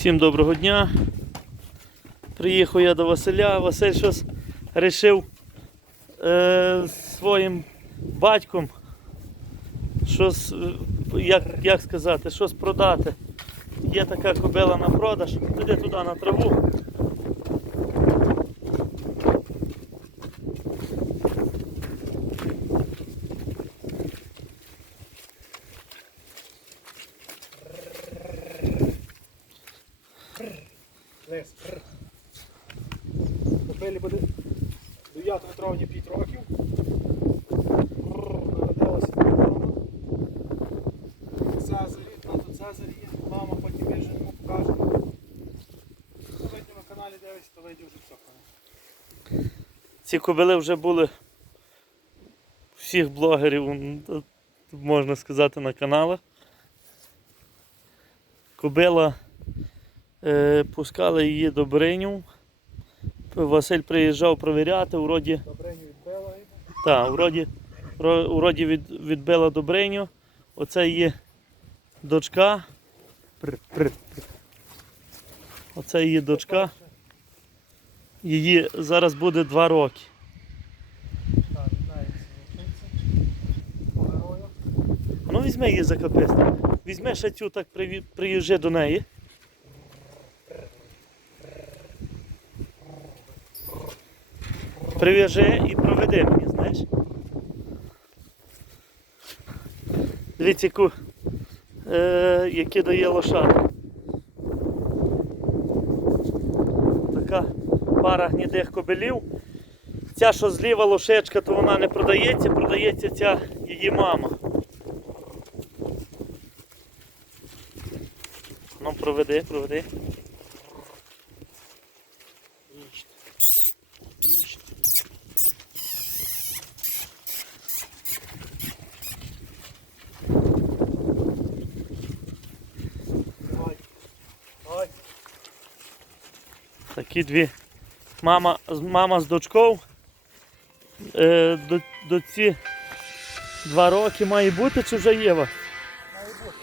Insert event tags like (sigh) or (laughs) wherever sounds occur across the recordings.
Всім доброго дня. Приїхав я до Василя. Василь щось вирішив е, своїм батьком щось, е, як, як сказати, щось продати. Є така кобила на продаж, туди туди на траву. Лес. Купили буде 9 травня 5 років. Народилася мама. Цезарі, тато Цезарі. Мама потім. Хто вийде на каналі дивись, то вийде вже все. Ці кобили вже були всіх блогерів, можна сказати, на каналах. Кобила пускали її до Бринів. Василь приїжджав провіряти, вроді, Добриню відбила вроді, вроді від, відбила Добриню. Оце її дочка. Оце її дочка. Її зараз буде 2 роки. Ну візьми її за капець. Візьми цю так приїжджи до неї. Прив'яжи і проведи мені, знаєш. Дивіться, яку, е, які дає лошадка. Така пара гнідих кобелів. Ця, що зліва лошечка, то вона не продається, продається ця її мама. Ну, проведи, проведи. Такі дві. Мама, мама з дочкою. Е, до, до ці два роки має бути чи вже є? вас? Має бути.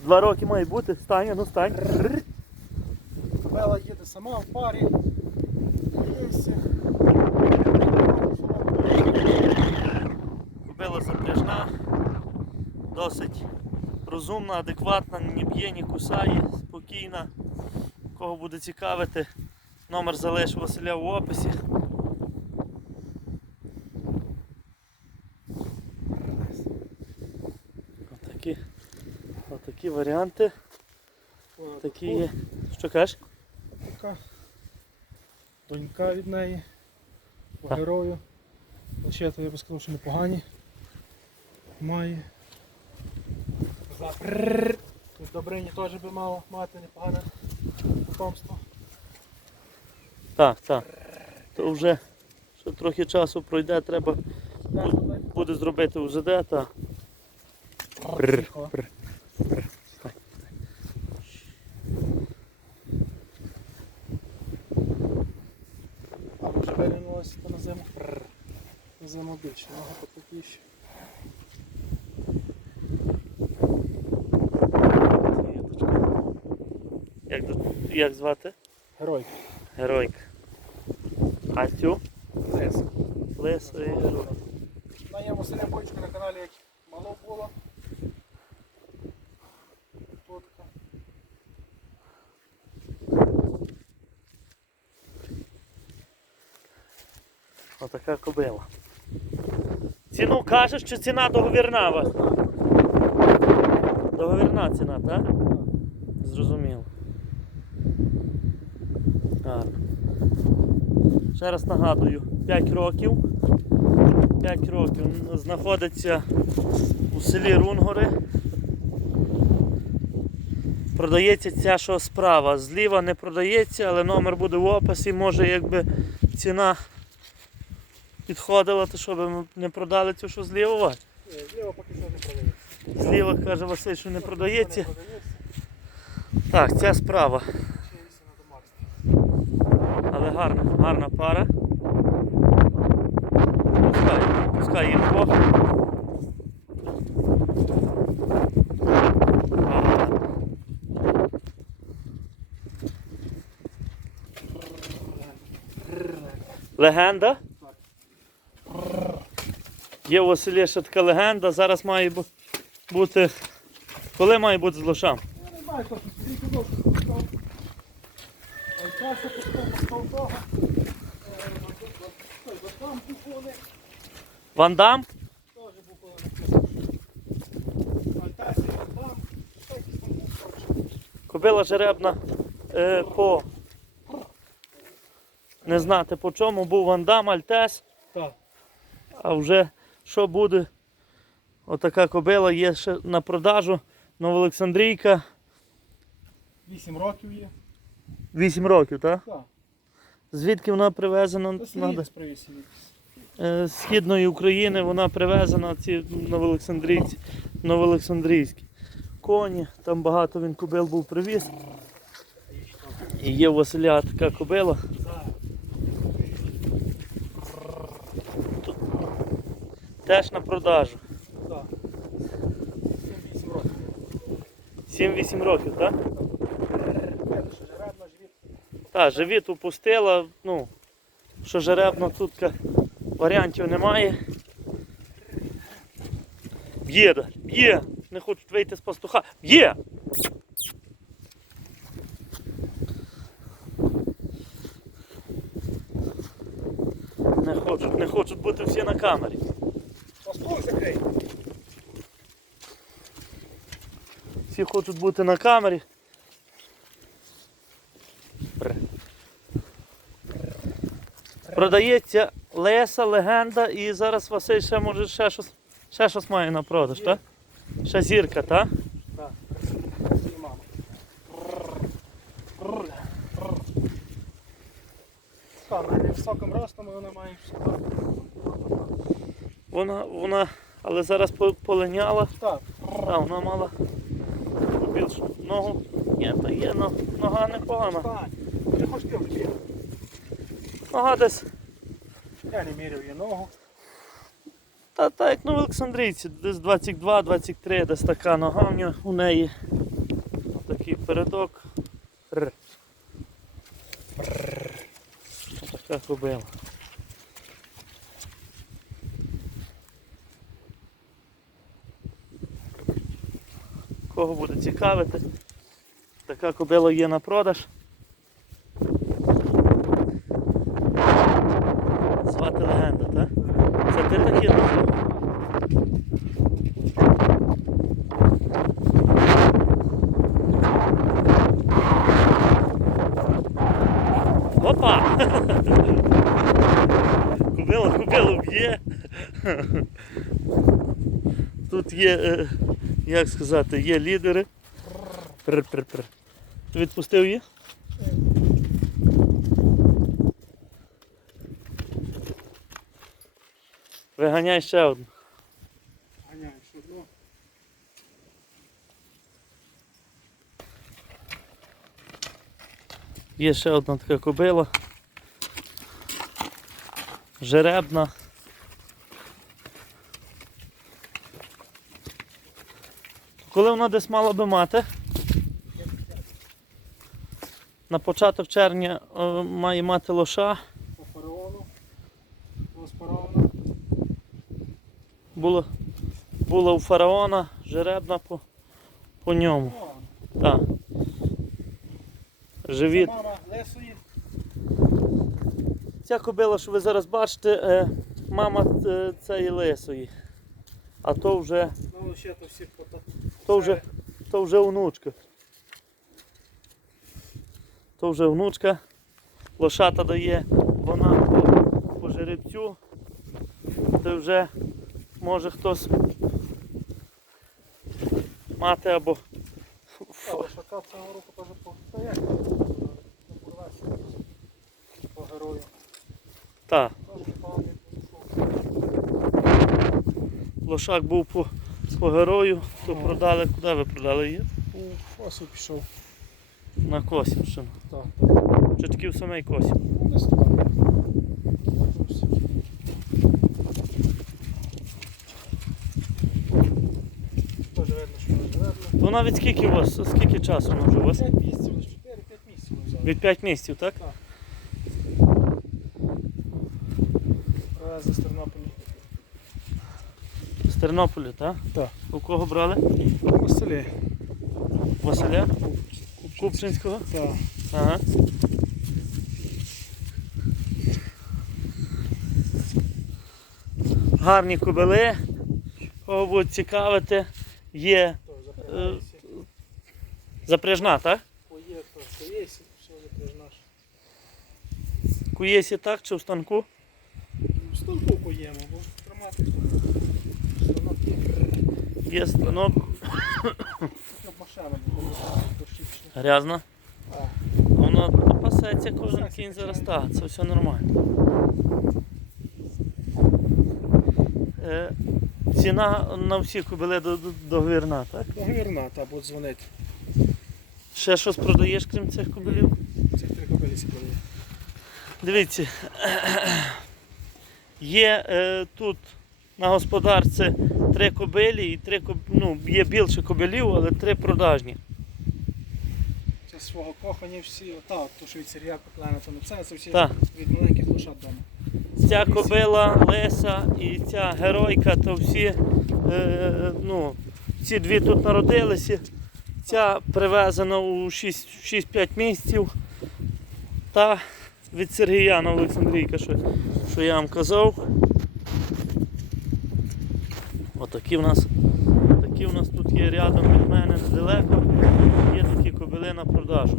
Два роки має бути. Стань, ну стань. Кобела їде сама в парі. Кобила запряжна, досить розумна, адекватна, не б'є, не кусає, спокійна. Кого буде цікавити, номер залишу Василя в описі. Отакі, отакі варіанти. Такі є. Що кажеш? Така донька від неї. По герою. Лише я би сказав, що непогані. Має. Запрррр. Добрині теж би мало мати непогане потомство. Так, так. То вже що трохи часу пройде, треба буде зробити УЗД та. А вже вирівнялося то на зиму. На зиму більше, ноги поплотніші. Як, до- як звати? Герой. Геройка. А цю? Лес. Лиса і герой. На є Василя Бойчика на каналі як мало було. Тут. Отака кобила. Ціну кажеш, чи ціна договірна вас? Договірна ціна, так? Зрозуміло. Гарно. Ще раз нагадую, 5 років. 5 років знаходиться у селі Рунгори. Продається ця що справа. Зліва не продається, але номер буде в описі. Може якби ціна підходила, то щоб ми не продали цю, що зліва. Зліва поки що не продається. Зліва каже Василь, що. Не продається. Так, ця справа гарна, гарна пара. Пускай, пускай їм двох. Легенда? Є у селі ще така легенда, зараз має бути... Коли має бути з лошам? Я не знаю, Е. Хто якийсь там пускав. Кобила жеребна е, по. Не знати по чому був Вандам, Альтес. Так. А вже що буде? Отака кобила є ще на продажу. Новоолександрійка. 8 років є. 8 років, так? Так. Звідки вона привезена? Надо-. Е, з Східної України вона привезена, ці новоолександрійці, новоолександрійські коні. Там багато він кобил був привіз. І є у Василя така кобила. Тут Теж на продажу. 7-8 років. 7-8 років, так? Видно, що жеребна живіт. Так, живіт упустила, ну, що жеребно тут варіантів немає. Б'є, б'є! Не хочуть вийти з пастуха. Б'є! Не хочуть, не хочуть бути всі на камері. Пастух закрий. Всі хочуть бути на камері. Продається Леса, легенда і зараз Василь ще може ще щось, ще щось має на продаж, так? Ще зірка, так? Так. Так, високим ростом вона має. Вона, вона, але зараз полиняла, Так. а вона мала більшу ногу. Ні, та є, но- нога непогана. Встань. Ти хочеш ти Нога десь, Я не міряв її ногу. та, та як ну, в Олександрійці, десь 22-23, десь така нога у неї. Такий передок. Р. Така кобила. Кого буде цікавити? Така кобила є на продаж. Звати легенда, так? Це ти такі назвав? Опа! (laughs) Кубило, кубило б'є. Тут є, е, як сказати, є лідери. Пр-пр-пр. Ти відпустив її? Виганяй ще одну. Ганяєш одну. Є ще одна така кобила. Жеребна. Коли вона десь мала би мати? На початок червня е, має мати лоша. Було, була у фараона жеребна по, по ньому. Так. Живіт. Ця кобила, що ви зараз бачите, е, мама е, цієї лисої. А то вже, Ну, ще то всі то вже, то вже внучка. То вже внучка. Лошата дає вона по, по жеребцю. То вже може хтось мати або Але шака цього року теж по як? По герою. та. Лошак був по, по герою, то продали, куди ви продали її? У фосу пішов. На Косівщину. Так, Чи таки в самий Косів? Ну, десь туди. Теж видно, що вона жеребна. То вона від скільки у вас? Скільки часу вона вже у вас? 5 місяців, 4-5 місяців ми взяли. Від 5 місяців, так? Так. привезли з Тернополя. З Тернополя, так? Так. У кого брали? У селі. Василя Купчинського? Так. Ага. Гарні кобили. Кого будуть цікавити. Є. запряжна, так? То, все запряжнаш. Куєсі так чи в станку? В столку поїмо, бо тримати. Станок є. Є станок. Грязно. А, Воно пасеться кожен кінь зараз так, це все нормально. Ціна на всі кобили до- до- договірна, так? договірна, та будуть дзвонити. Ще щось продаєш, крім цих кобилів? Цих три кобилі сіпали. Дивіться, є е, тут на господарці три кобилі і три ну, є більше кобилів, але три продажні. Це свого кохання всі, ота, то швейцарія куплена, то не це, це всі Так. від маленьких лошад вдома. Ця кобила Леса і ця геройка, то всі, е, ну, ці дві тут народилися. Ця привезена у 6 6-5 місяців. Та від Сергіяна Олександрійка, що, що я вам казав. Отакі в нас, такі в нас тут є рядом від мене недалеко. Є такі кобили на продажу.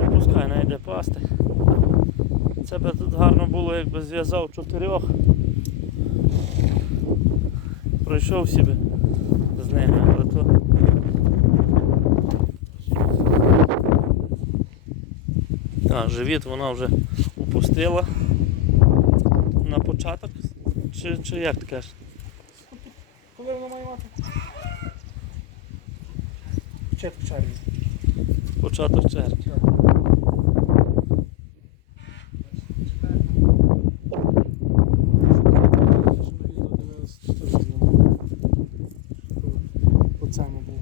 Не пускай, не йде пасти. Це би тут гарно було, якби зв'язав чотирьох. Пройшов собі з ними, але то. Так, живіт вона вже упустила на початок. Чи, чи як ти кажеш? Коли воно має мати? Початку червня. Початок червня. По цьому був.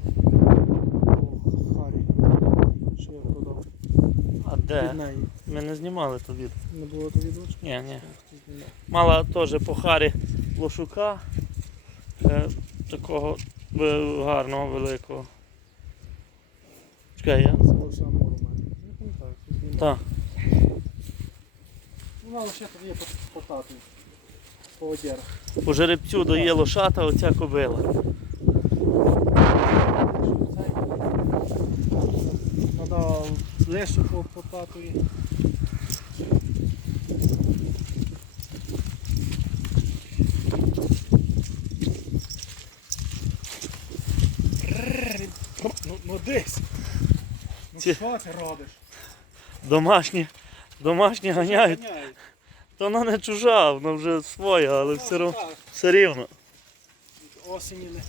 По Харі. Що я продав. А Від. Ми не знімали то відео. Не було то відочка? Ні, ні. Мала теж по харі лошука. Е, такого е, гарного, великого. Чекай, я. Це все амор у. Не пам'ятаю, щось знімав. Так. Вона лише тут є по, по тату. По одярах. По жеребцю дає лошата оця кобила. Надо лешу по, по татові. Ну, ну десь. Ну Ці- що ти робиш? Домашні, домашні ганяють. Ганяють. То вона не чужа, вона вже своя, але все, рав- Так, все рівно. Осені не.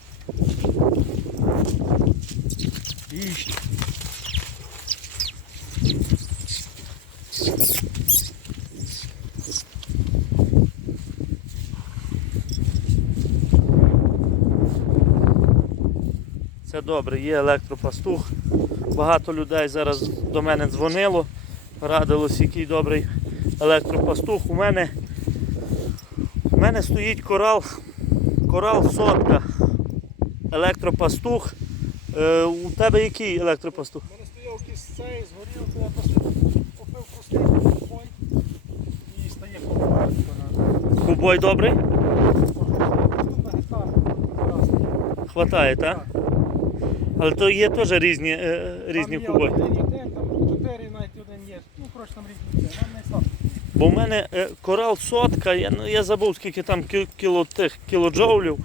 Це добре, є електропастух. Багато людей зараз до мене дзвонило, радилось, який добрий електропастух. У мене, у мене стоїть корал, корал сотка. Електропастух. Е, у тебе який електропастух? У мене стояв якийсь цей, згорів, то я просто попив простий бой і стає побачити. Кубой добрий? Хватає, так? Але то є теж різні, е, різні Там є кубої. один, один, там чотири, навіть один є. Ну, коротше, там різні це. Нам не слабо. Бо в мене е, корал сотка, я, ну, я забув скільки там кі- кіло, тих, кілоджоулів,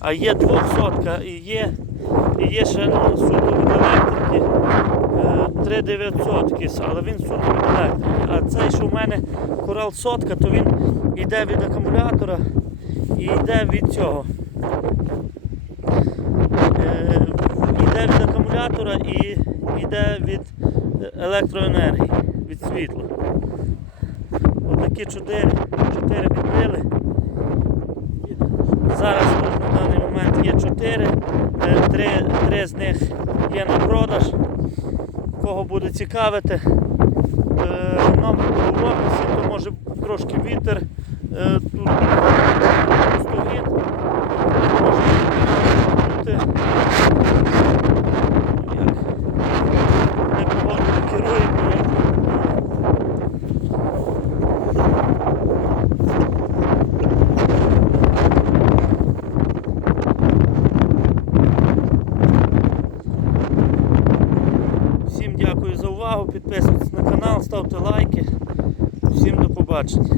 а є двохсотка і є, і є ще ну, суто від електрики е, 3900, але він суто від. А цей, що в мене корал сотка, то він йде від акумулятора і йде від цього. Е, йде від акумулятора і йде від е, електроенергії, від світла. Отакі чотири, чотири купили. Зараз на даний момент є чотири, е, три, три з них є на продаж. Кого буде цікавити, номер в описі, то може трошки вітер. Е, тут пустогін. Може бути. Як непогодно керуємо. Всім